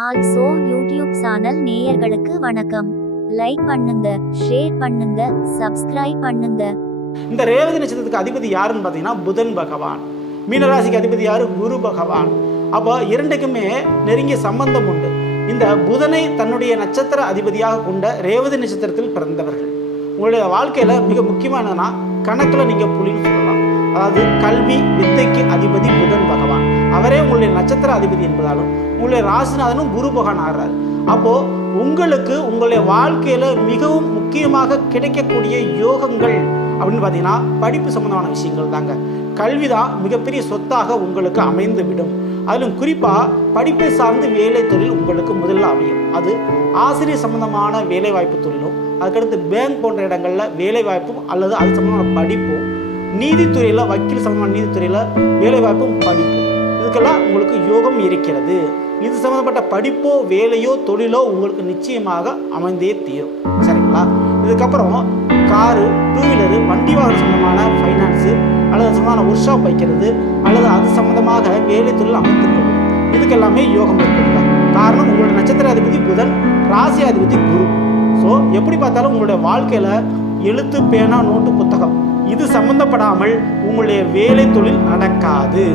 Also YouTube channel நேயர்களுக்கு வணக்கம். Like பண்ணுங்க, ஷேர் பண்ணுங்க, சப்ஸ்கிரைப் பண்ணுங்க. இந்த ரேவதி நட்சத்திரத்துக்கு அதிபதி யாருன்னு பார்த்தீங்கன்னா புதன் பகவான். மீனராசிக்கு அதிபதி யாரு? குரு பகவான். அப்போ இரண்டுக்குமே நெருங்கிய சம்பந்தம் உண்டு. இந்த புதனை தன்னுடைய நட்சத்திர அதிபதியாக கொண்ட ரேவதி நட்சத்திரத்தில் பிறந்தவர்கள் உங்களுடைய வாழ்க்கையில மிக முக்கியமானதுன்னா கணக்கில் நீங்க புலின்னு சொல்லலாம். அதாவது கல்வி வித்தைக்கு அதிபதி புதன் பகவான். அவரே உங்களுடைய நட்சத்திர அதிபதி என்பதாலும் உங்களுடைய ராசிநாதனும் குரு பகவான் ஆகிறார். அப்போ உங்களுக்கு உங்களுடைய வாழ்க்கையில மிகவும் முக்கியமாக கிடைக்கக்கூடிய யோகங்கள் அப்படின்னு பார்த்தீங்கன்னா படிப்பு சம்பந்தமான விஷயங்கள் தாங்க. கல்வி தான் மிகப்பெரிய சொத்தாக உங்களுக்கு அமைந்து விடும். அதிலும் குறிப்பாக படிப்பை சார்ந்து வேலை தொழில் உங்களுக்கு முதல்ல அமையும். அது ஆசிரியர் சம்பந்தமான வேலை வாய்ப்பு தொழிலும், அதுக்கடுத்து பேங்க் போன்ற இடங்களில் வேலை வாய்ப்பும் அல்லது அது சம்பந்தமான படிப்பும், நீதித்துறையில் வக்கீல் சம்பந்தமான நீதித்துறையில் வேலை வாய்ப்பும் படிப்பும், இதுக்கெல்லாம் உங்களுக்கு யோகம் இருக்கிறது. இது சம்மந்தப்பட்ட படிப்போ வேலையோ தொழிலோ உங்களுக்கு நிச்சயமாக அமைந்தே தீரும். சரிங்களா? இதுக்கப்புறம் காரு, டூ வீலரு, வண்டி வாகன சம்பந்தமான ஃபைனான்ஸு அல்லது அது சம்பந்தமான ஒர்க் ஷாப் வைக்கிறது அல்லது அது சம்பந்தமாக வேலை தொழில் அமைத்துக்கொள்ளும். இதுக்கெல்லாமே யோகம் இருக்குதுங்க. காரணம் உங்களுடைய நட்சத்திர அதிபதி புதன், ராசி அதிபதி குரு. ஸோ எப்படி பார்த்தாலும் உங்களுடைய வாழ்க்கையில் எழுத்து, பேனா, நோட்டு, புத்தகம் இது சம்பந்தப்படாமல் உங்களுடைய வேலை தொழில் நடக்காது.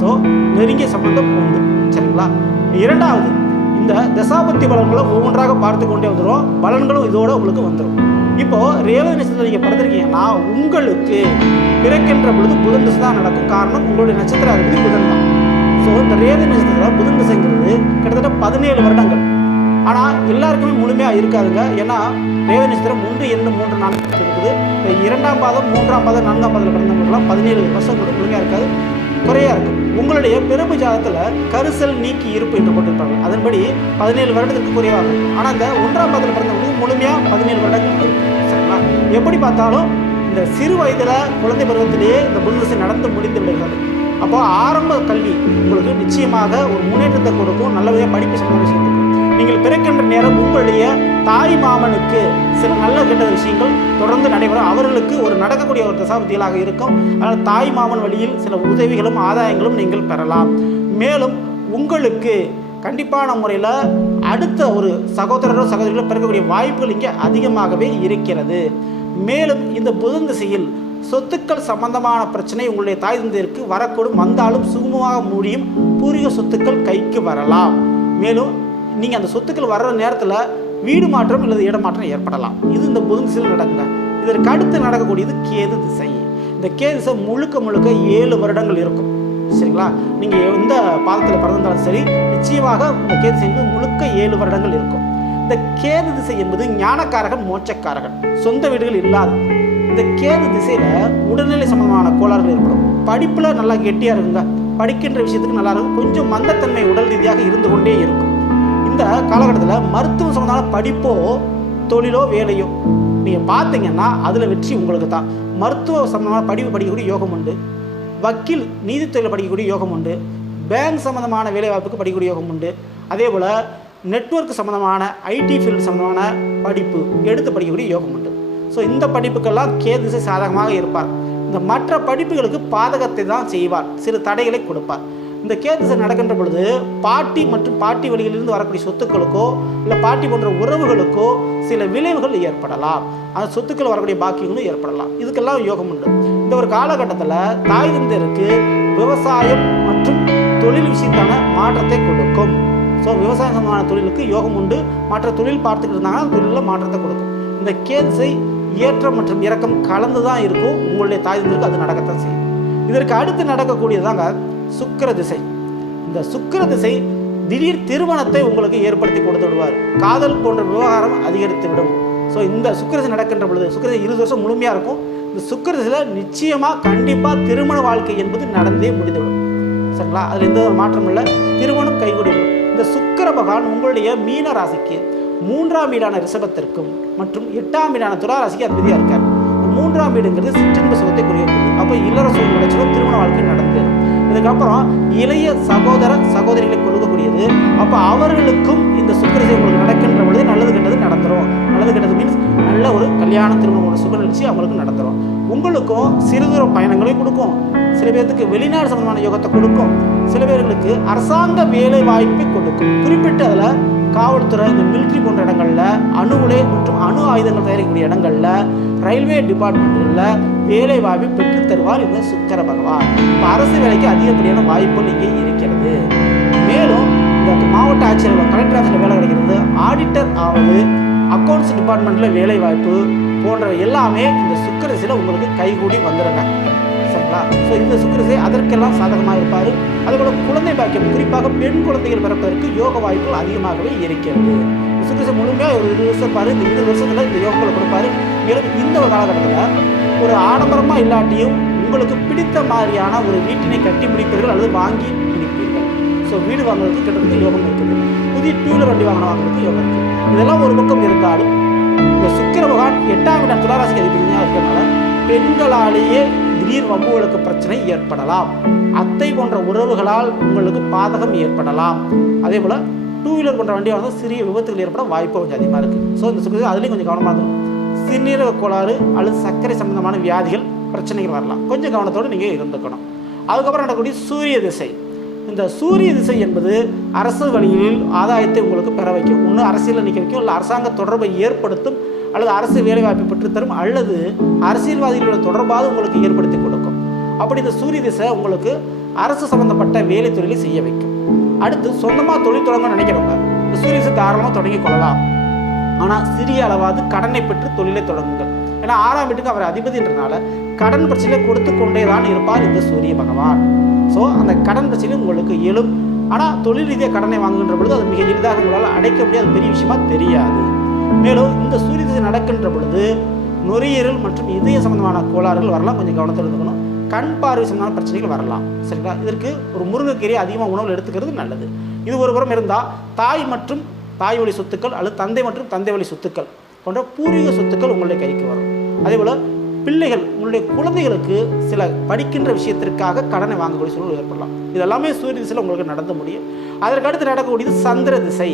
ஸோ நெருங்கிய சம்பந்தம் உண்டு. சரிங்களா? இரண்டாவது, இந்த தசாபத்தி பலன்களை ஒவ்வொன்றாக பார்த்து கொண்டே வந்துடும். பலன்களும் இதோட உங்களுக்கு வந்துடும். இப்போ ரேவதி நட்சத்திரம் நீங்கள் படுத்திருக்கீங்கன்னா உங்களுக்கு பிறக்கின்ற பொழுது புதன் திசை தான் நடக்கும். காரணம் உங்களுடைய நட்சத்திர அதிபதி புதன் தான். ஸோ இந்த ரேவதி நட்சத்திரத்தில் புதன் திசைங்கிறது கிட்டத்தட்ட 17 வருடங்கள். ஆனால் எல்லாருக்குமே முழுமையாக இருக்காதுங்க. ஏன்னா ரேவதி நட்சத்திரம் 1, 2, 3, 4 இருக்குது. இப்போ 2ஆம் பாதம், 3ஆம் பாதம், 4ஆம் பாதத்தில் பிறந்தவங்களுக்குலாம் 17 வருஷம் கூட முழுமையாக இருக்காது, குறையாக இருக்கும். உங்களுடைய பிறப்பு ஜாதகத்தில் கரிசல் நீக்கி இருப்பு என்று போட்டிருப்பாங்க. அதன்படி 17 வருடத்திற்கு குறைவாக இருக்கும். ஆனால் இந்த 1ஆம் பாதத்தில் பிறந்தவங்களுக்கு முழுமையாக 17 வருடங்கள் இருக்கும். சரிங்களா? எப்படி பார்த்தாலும் இந்த சிறு வயதில் குழந்தை பருவத்திலேயே இந்த புதன் நடந்து முடிந்து விடுகிறது. அப்போ ஆரம்ப கல்வி உங்களுக்கு நிச்சயமாக ஒரு முன்னேற்றத்தை கொடுக்கும். நல்லபடியாக படிப்பு சம்பந்த விஷயம் இருக்கும். நீங்கள் பிறக்கின்ற நேரம் உங்களுடைய தாய் மாமனுக்கு சில நல்ல கெட்ட விஷயங்கள் தொடர்ந்து நடைபெறும். அவர்களுக்கு ஒரு நடக்கக்கூடிய ஒரு தசாபதிகளாக இருக்கும். அதனால் தாய் மாமன் வழியில் சில உதவிகளும் ஆதாயங்களும் நீங்கள் பெறலாம். மேலும் உங்களுக்கு கண்டிப்பான முறையில் அடுத்த ஒரு சகோதரரோ சகோதரிகளோ பிறக்கக்கூடிய வாய்ப்புகள் இங்கே அதிகமாகவே இருக்கிறது. மேலும் இந்த புதன் திசையில் சொத்துக்கள் சம்பந்தமான பிரச்சனை உங்களுடைய தாய் தந்தையருக்கு வரக்கூடும். வந்தாலும் சுகமாக முடியும். பூர்வீக சொத்துக்கள் கைக்கு வரலாம். மேலும் நீங்கள் அந்த சொத்துக்கள் வர்ற நேரத்தில் வீடு மாற்றம் அல்லது இடமாற்றம் ஏற்படலாம். இது இந்த புதன் திசையில் நடக்குங்க. இதற்கு அடுத்து நடக்கக்கூடியது கேது திசை. இந்த கேது திசை முழுக்க 7 வருடங்கள் இருக்கும். சரிங்களா? நீங்கள் எந்த பாதத்தில் பிறந்தாலும் சரி, நிச்சயமாக இந்த கேது திசை முழுக்க 7 வருடங்கள் இருக்கும். இந்த கேது திசை என்பது ஞானக்காரகன், மோட்சக்காரகன், சொந்த வீடுகள் இல்லாது. இந்த கேது திசையில் உடல்நிலை சம்பந்தமான கோளாறுகள் ஏற்படும். படிப்பில் நல்லா கெட்டியாக இருக்குங்க. படிக்கின்ற விஷயத்துக்கு நல்லா இருக்கும். கொஞ்சம் மந்தத்தன்மை உடல் ரீதியாக இருந்து கொண்டே இருக்கும். இந்த காலகட்டத்தில் மருத்துவ சம்பந்தமான படிப்போ தொழிலோ வேலையோ நீங்கள் பார்த்தீங்கன்னா அதில் வெற்றி உங்களுக்கு தான். மருத்துவ சம்பந்தமான படிப்பு படிக்கக்கூடிய யோகம் உண்டு. வக்கீல் நீதித்துறையில் படிக்கக்கூடிய யோகம் உண்டு. பேங்க் சம்பந்தமான வேலைவாய்ப்புக்கு படிக்கக்கூடிய யோகம் உண்டு. அதே போல் நெட்வொர்க் சம்பந்தமான ஐடி ஃபீல்டு சம்பந்தமான படிப்பு எடுத்து படிக்கக்கூடிய யோகம் உண்டு. ஸோ இந்த படிப்புக்கெல்லாம் கேது திசை சாதகமாக இருப்பார். இந்த மற்ற படிப்புகளுக்கு பாதகத்தை தான் செய்வார், சிறு தடைகளை கொடுப்பார். இந்த கேது திசை நடக்கின்ற பொழுது பாட்டி மற்றும் பாட்டி வழியிலிருந்து வரக்கூடிய சொத்துக்களுக்கோ இல்லை பாட்டி போன்ற உறவுகளுக்கோ சில விளைவுகள் ஏற்படலாம். அந்த சொத்துக்கள் வரக்கூடிய பாக்கியங்களும் ஏற்படலாம். இதுக்கெல்லாம் யோகம் உண்டு. இந்த ஒரு காலகட்டத்தில் தாய் தந்தையருக்கு விவசாயம் மற்றும் தொழில் விஷயத்தான மாற்றத்தை கொடுக்கும். ஸோ விவசாயம் சம்பந்தமான தொழிலுக்கு யோகம் உண்டு. மற்ற தொழில் பார்த்துக்கிட்டு இருந்தாங்கன்னா தொழிலில் மாற்றத்தை கொடுக்கும். இந்த கேது திசை ஏற்றம் மற்றும் இறக்கம் கலந்து தான் இருக்கும். உங்களுடைய தாய் தந்தையருக்கு அது நடக்கத்தான் செய்யும். இதற்கு அடுத்து நடக்கக்கூடியதாங்க சுக்கிர திசை. இந்த சுக்கிர திசை திடீர் திருமணத்தை உங்களுக்கு ஏற்படுத்தி கொடுத்து விடுவார். காதல் போன்ற விவகாரம் அதிகரித்து விடும். ஸோ இந்த சுக்கிர திசை நடக்கின்ற பொழுது சுக்கிர திசை 20 வருஷம் முழுமையாக இருக்கும். இந்த சுக்கிர திசையில் நிச்சயமாக கண்டிப்பாக திருமண வாழ்க்கை என்பது நடந்தே முடிந்துவிடும். சரிங்களா? அதில் எந்த மாற்றம் இல்லை. திருமணம் கைகூடிவிடும். இந்த சுக்கிர பகவான் உங்களுடைய மீன ராசிக்கு 3ஆம் வீடான ரிஷபத்திற்கும் மற்றும் 8ஆம் வீடான துலா ராசிக்கு அதிபதியாக இருக்கார். 3ஆம் வீடுங்கிறது சிற்றின்ப சுகத்தை குறிக்கக்கூடியது. அப்போ இல்லற சுகம் கிடைச்சிடும், திருமண வாழ்க்கை நடந்தேறும். இதுக்கப்புறம் இளைய சகோதர சகோதரிகளை கொடுக்கக்கூடியது. அப்போ அவர்களுக்கும் இந்த சுக்கிர திசை உங்களுக்கு நடக்கின்ற பொழுது நல்லது கெட்டது நடந்துடும். நல்லது கெட்டது மீன்ஸ் நல்ல நல்ல ஒரு கல்யாண திருமணம் சுப நிகழ்ச்சி அவங்களுக்கு நடத்துகிறோம். உங்களுக்கும் சிறுதூர பயணங்களையும் கொடுக்கும். சில பேருக்கு வெளிநாடு சம்பந்தமான யோகத்தை கொடுக்கும். சில பேர்களுக்கு அரசாங்க வேலை வாய்ப்பை கொடுக்கும். குறிப்பிட்ட அதில் காவல்துறை, இந்த மிலிட்ரி போன்ற இடங்களில், அணு உலை மற்றும் அணு ஆயுதங்கள் தயாரிக்கக்கூடிய இடங்களில், ரயில்வே டிபார்ட்மெண்ட்டுகளில் வேலை வாய்ப்பை பெற்று தருவார் இந்த சுக்கிர பகவான். இப்போ அரசு வேலைக்கு அதிகப்படியான வாய்ப்புகள் இங்கே இருக்கிறது. மேலும் இந்த மாவட்ட ஆட்சியர், கலெக்டர் ஆஃபீஸில் வேலை கிடைக்கிறது, ஆடிட்டர் ஆவது, அக்கௌண்ட்ஸ் டிபார்ட்மெண்ட்டில் வேலை வாய்ப்பு போன்ற எல்லாமே இந்த சுக்கிர திசையில் உங்களுக்கு கைகூடி வந்துடுங்க. சரிங்களா? ஸோ இந்த சுக்கிர திசை அதற்கெல்லாம் சாதகமாக இருப்பார். அதேபோல் குழந்தை பாக்கியம், குறிப்பாக பெண் குழந்தைகள் பிறப்பதற்கு யோக வாய்ப்புகள் அதிகமாகவே இருக்கிறது. இந்த சுக்கிர திசை முழுமையாக ஒரு 20 வருஷம் இருப்பார். இந்த 20 வருஷத்தில் இந்த யோகங்களை கொடுப்பாரு. மேலும் இந்த ஒரு காலகட்டத்தில் ஒரு ஆடம்பரமாக இல்லாட்டியும் உங்களுக்கு பிடித்த மாதிரியான ஒரு வீட்டினை கட்டி முடிப்பீர்கள் அல்லது வாங்கி முடிப்பீர்கள். ஸோ வீடு வாங்குறதுக்கு கிட்டத்தட்ட யோகம் இருக்குது. புதிய டூவீலர் வண்டி வாங்குறதுக்கு யோகம் இருக்குது. இதெல்லாம் ஒரு பக்கம் இருந்தாலும் இந்த சுக்கிர பகவான் 8ஆம் இடம் துளாராசிக்கு அதிபதியாக இருக்கிறதுனால பெண்களாலேயே திடீர் வம்புகளுக்கு பிரச்சனை ஏற்படலாம். அத்தை போன்ற உறவுகளால் உங்களுக்கு பாதகம் ஏற்படலாம். அதே போல் டூவீலர் போன்ற வண்டி வந்து சிறிய விபத்துகள் ஏற்பட வாய்ப்பு கொஞ்சம் அதிகமாக இருக்குது. ஸோ இந்த சுக்கிர அதுலேயும் கொஞ்சம் கவனமாக இருக்கும். சிறுநீரக கோளாறு அல்லது சர்க்கரை சம்பந்தமான வியாதிகள் பிரச்சனைகள் வரலாம். கொஞ்சம் கவனத்தோடு நீங்கள் இருந்துக்கணும். அதுக்கப்புறம் நடக்கக்கூடிய சூரிய திசை. இந்த சூரிய திசை என்பது அரசு வழியில் ஆதாயத்தை உங்களுக்கு பெற வைக்கும். ஒன்று அரசியலில் நிற்க வைக்கும், இல்லை அரசாங்க தொடர்பை ஏற்படுத்தும், அல்லது அரசு வேலைவாய்ப்பை பெற்றுத்தரும், அல்லது அரசியல்வாதிகளோட தொடர்பாக உங்களுக்கு ஏற்படுத்தி கொடுக்கும். அப்படி இந்த சூரிய திசை உங்களுக்கு அரசு சம்பந்தப்பட்ட வேலை தொழிலை செய்ய வைக்கும். அடுத்து சொந்தமாக தொழில் தொடங்க நினைக்கிறவங்க இந்த சூரிய திசை தாராளமாக தொடங்கி கொள்ளலாம். ஆனால் சிறிய அளவாவது கடனை பெற்று தொழிலை தொடங்குங்கள். ஏன்னா 6ஆம் வீட்டுக்கு அவர் அதிபதின்றனால கடன் பிரச்சனை கொடுத்து கொண்டே தான் இருப்பார் இந்த சூரிய பகவான். ஸோ அந்த கடன் பிரச்சனை உங்களுக்கு எழும். ஆனால் தொழில் ரீதியாக கடனை வாங்குகின்ற பொழுது அது மிக எளிதாக உங்களால் அடைக்க முடியாது, பெரிய விஷயமா தெரியாது. மேலும் இந்த சூரிய திசை நடக்கின்ற பொழுது நுரையீரல் மற்றும் இதய சம்பந்தமான கோளாறுகள் வரலாம். கொஞ்சம் கவனத்தில் இருக்கணும். கண் பார்வை சம்பந்தமான பிரச்சனைகள் வரலாம். சரிங்களா? இதற்கு ஒரு முருங்கைக்கீரை அதிகமாக உணவில் எடுத்துக்கிறது நல்லது. இது ஒரு புறம் இருந்தால் தாய் மற்றும் தாய் வழி சொத்துக்கள் அல்லது தந்தை மற்றும் தந்தை வழி சொத்துக்கள் போன்ற பூர்வீக சொத்துக்கள் உங்களுடைய கைக்கு வரும். அதேபோல் பிள்ளைகள், உங்களுடைய குழந்தைகளுக்கு சில படிக்கின்ற விஷயத்திற்காக கடனை வாங்கக்கூடிய சூழல் ஏற்படலாம். இதெல்லாமே சூரிய திசையில் உங்களுக்கு நடந்து முடியும். அதற்கு அடுத்து நடக்கக்கூடியது சந்திர திசை.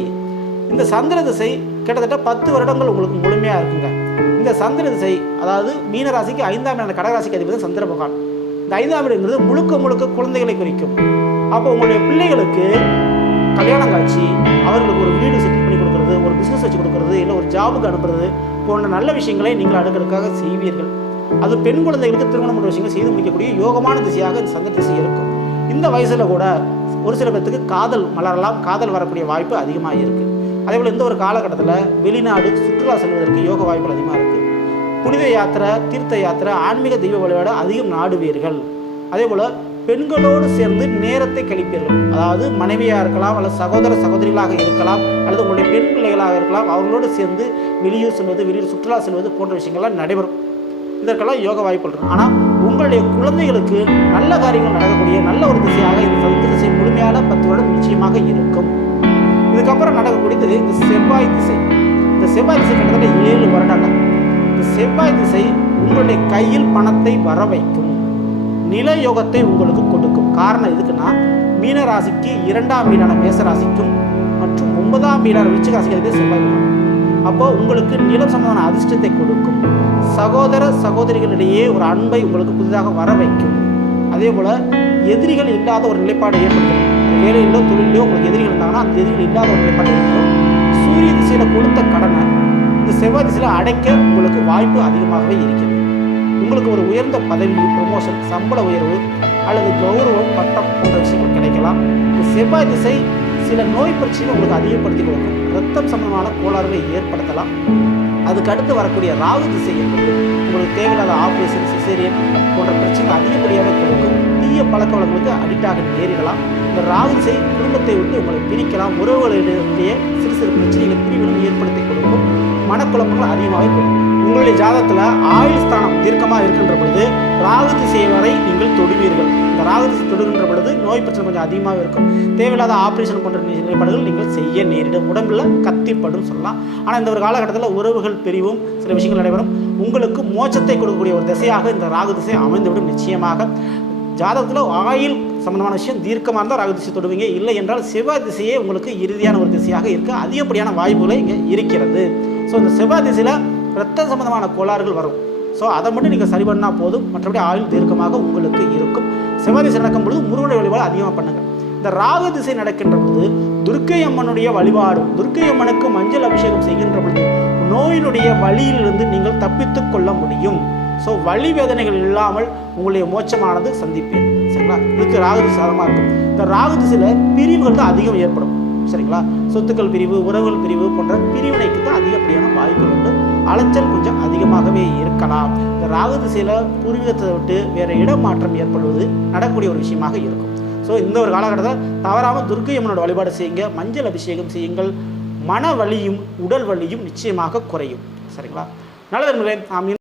இந்த சந்திர திசை கிட்டத்தட்ட 10 வருடங்கள் உங்களுக்கு முழுமையாக இருக்குங்க. இந்த சந்திர திசை அதாவது மீனராசிக்கு 5ஆம் இடம், கடகராசிக்கு அதிபதி சந்திர பகவான். இந்த 5ஆம் இடங்கிறது முழுக்க குழந்தைகளை குறிக்கும். அப்போ உங்களுடைய பிள்ளைகளுக்கு கல்யாணம் காட்சி, அவர்களுக்கு ஒரு வீடு செட்டில் பண்ணி கொடுக்கறது, ஒரு பிஸ்னஸ் வச்சு கொடுக்கறது, இல்லை ஒரு ஜாபுக்கு அனுப்புறது போன்ற நல்ல விஷயங்களை நீங்கள் அடுக்கடுக்காக செய்வீர்கள். அது பெண் குழந்தைகளுக்கு திருமணம் போன்ற விஷயங்கள் செய்து முடிக்கக்கூடிய யோகமான திசையாக இந்த சந்திர திசை இருக்கும். இந்த வயசில் கூட ஒரு சில பேருக்கு காதல் மலரலாம், காதல் வரக்கூடிய வாய்ப்பு அதிகமாக இருக்குது. அதேபோல் இந்த ஒரு காலகட்டத்தில் வெளிநாடு சுற்றுலா செல்வதற்கு யோக வாய்ப்புகள் அதிகமாக இருக்குது. புனித யாத்திரை, தீர்த்த யாத்திரை, ஆன்மீக தெய்வ வழிபாடு அதிகம் நாடுவீர்கள். அதேபோல் பெண்களோடு சேர்ந்து நேரத்தை கழிப்பீர்கள். அதாவது மனைவியாக இருக்கலாம், அல்லது சகோதர சகோதரிகளாக இருக்கலாம், அல்லது உங்களுடைய பெண் பிள்ளைகளாக இருக்கலாம். அவர்களோடு சேர்ந்து வெளியூர் செல்வது, வெளியூர் சுற்றுலா செல்வது போன்ற விஷயங்கள்லாம் நடைபெறும். இதற்கெல்லாம் யோக வாய்ப்பு இருக்கும். ஆனால் உங்களுடைய குழந்தைகளுக்கு நல்ல காரியங்கள் நடக்கக்கூடிய நல்ல ஒரு திசையாக இந்த சந்திர திசை முழுமையான 10 வருடம் நிச்சயமாக இருக்கும். இதுக்கப்புறம் நடக்கக்கூடியது இந்த செவ்வாய் திசை. இந்த செவ்வாய் திசை கிட்டத்தட்ட 7 வருடங்கள். இந்த செவ்வாய் திசை உங்களுடைய கையில் பணத்தை வர வைக்கும், நில யோகத்தை உங்களுக்கு கொடுக்கும். காரணம் எதுக்குன்னா மீன ராசிக்கு 2ஆம் வீடான மேச ராசிக்கும் மற்றும் 9ஆம் வீடான விருச்சிக ராசிக்கு செவ்வாய் பகவான். அப்போ உங்களுக்கு நிலம் சம்பந்தமான அதிர்ஷ்டத்தை கொடுக்கும். சகோதர சகோதரிகளிடையே ஒரு அன்பை உங்களுக்கு புதிதாக வர வைக்கும். அதே போல் எதிரிகள் இல்லாத ஒரு நிலைப்பாடு ஏற்படுத்தும். வேலையிலோ தொழிலோ உங்களுக்கு எதிரிகள் இருந்தாங்கன்னா அந்த எதிரிகள் இல்லாத ஒரு நிலைப்பாடு ஏற்படும். சூரிய திசையில் கொடுத்த கடனை இந்த செவ்வாய் திசையில் அடைக்க உங்களுக்கு வாய்ப்பு அதிகமாகவே இருக்கிறது. உங்களுக்கு ஒரு உயர்ந்த பதவி, ப்ரொமோஷன், சம்பள உயர்வு அல்லது கௌரவம், பட்டம் போன்ற விஷயங்கள் கிடைக்கலாம். இந்த செவ்வாய் திசை சில நோய் பிரச்சனைகளை உங்களுக்கு அதிகப்படுத்தி கொடுக்கும். இரத்தம் சம்பந்தமான கோளாறுகளை ஏற்படுத்தலாம். அதுக்கு அடுத்து வரக்கூடிய ராகு திசை என்பது உங்களுக்கு தேவையில்லாத ஆப்ரேஷன், சிசேரியன் போன்ற பிரச்சனைகள் அதிகப்படியாக கொடுக்கும். தீய பழக்க வழக்கங்களுக்கு அடிக்டாக நேரிடலாம். இந்த ராகு திசை குடும்பத்தை விட்டு உங்களை பிரிக்கலாம். உறவுகளிடையே சிறு சிறு பிரச்சனைகளை பிரிவுகளும் ஏற்படுத்தி கொடுக்கும். மனக்குழப்பங்கள் அதிகமாக கொடுக்கும். உங்களுடைய ஜாதகத்தில் ஆயுள் ஸ்தானம் தீர்க்கமாக இருக்கின்ற பொழுது ராகு திசை வரை நீங்கள் தொடுவீர்கள். இந்த ராகு திசை தொடுகின்ற பொழுது நோய் பிரச்சனை கொஞ்சம் அதிகமாக இருக்கும். தேவையில்லாத ஆப்ரேஷன் போன்ற நிலைப்பாடுகள் நீங்கள் செய்ய நேரிடும். உடம்புல கத்திப்படும் சொல்லலாம். ஆனால் இந்த ஒரு காலகட்டத்தில் உறவுகள் பிரிவும் சில விஷயங்கள் நடைபெறும். உங்களுக்கு மோட்சத்தை கொடுக்கக்கூடிய ஒரு திசையாக இந்த ராகு திசை அமைந்துவிடும். நிச்சயமாக ஜாதகத்தில் ஆயுள் சம்பந்தமான விஷயம் தீர்க்கமாக இருந்தால் ராகு திசை தொடுவீங்க. இல்லை என்றால் செவ்வாய் திசையே உங்களுக்கு இறுதியான ஒரு திசையாக இருக்க அதிகப்படியான வாய்ப்புகளை இங்கே இருக்கிறது. ஸோ இந்த செவ்வாய் திசையில் இரத்த சம்பந்தமான கோளாறுகள் வரும். ஸோ அதை மட்டும் நீங்கள் சரி பண்ணால் போதும். மற்றபடி ஆயுள் தீர்க்கமாக உங்களுக்கு இருக்கும். செவ்வாய் திசை நடக்கும் பொழுது முருகனுடைய வழிபாடு அதிகமாக பண்ணுங்கள். இந்த ராகு திசை நடக்கின்ற பொழுது துர்க்கை அம்மனுடைய வழிபாடும், துர்க்கை அம்மனுக்கு மஞ்சள் அபிஷேகம் செய்கின்ற பொழுது நோயினுடைய வலியிலிருந்து நீங்கள் தப்பித்து கொள்ள முடியும். ஸோ வலி வேதனைகள் இல்லாமல் உங்களுடைய மோட்சமானது சந்திப்பீர். சரிங்களா? இதுக்கு ராகு திசை சாதகமாக இருக்கும். இந்த ராகு திசையில் பிரிவுகள் தான் அதிகம் ஏற்படும். சரிங்களா? சொத்துக்கள் பிரிவு, உறவுகள் பிரிவு போன்ற பிரிவினைக்கு தான் அதிகப்படியான வாய்ப்புகள் உண்டு. அலைச்சல் கொஞ்சம் அதிகமாகவே இருக்கலாம். இந்த ராகு திசையில் பூர்வீகத்தை விட்டு வேறு இடம் மாற்றம் ஏற்படுவது நடக்கக்கூடிய ஒரு விஷயமாக இருக்கும். ஸோ இந்த ஒரு காலகட்டத்தில் தவறாமல் துர்க்கை அம்மனோட வழிபாடு செய்யுங்க, மஞ்சள் அபிஷேகம் செய்யுங்கள். மன வலியும் உடல் வலியும் நிச்சயமாக குறையும். சரிங்களா? நல்லது. நாம்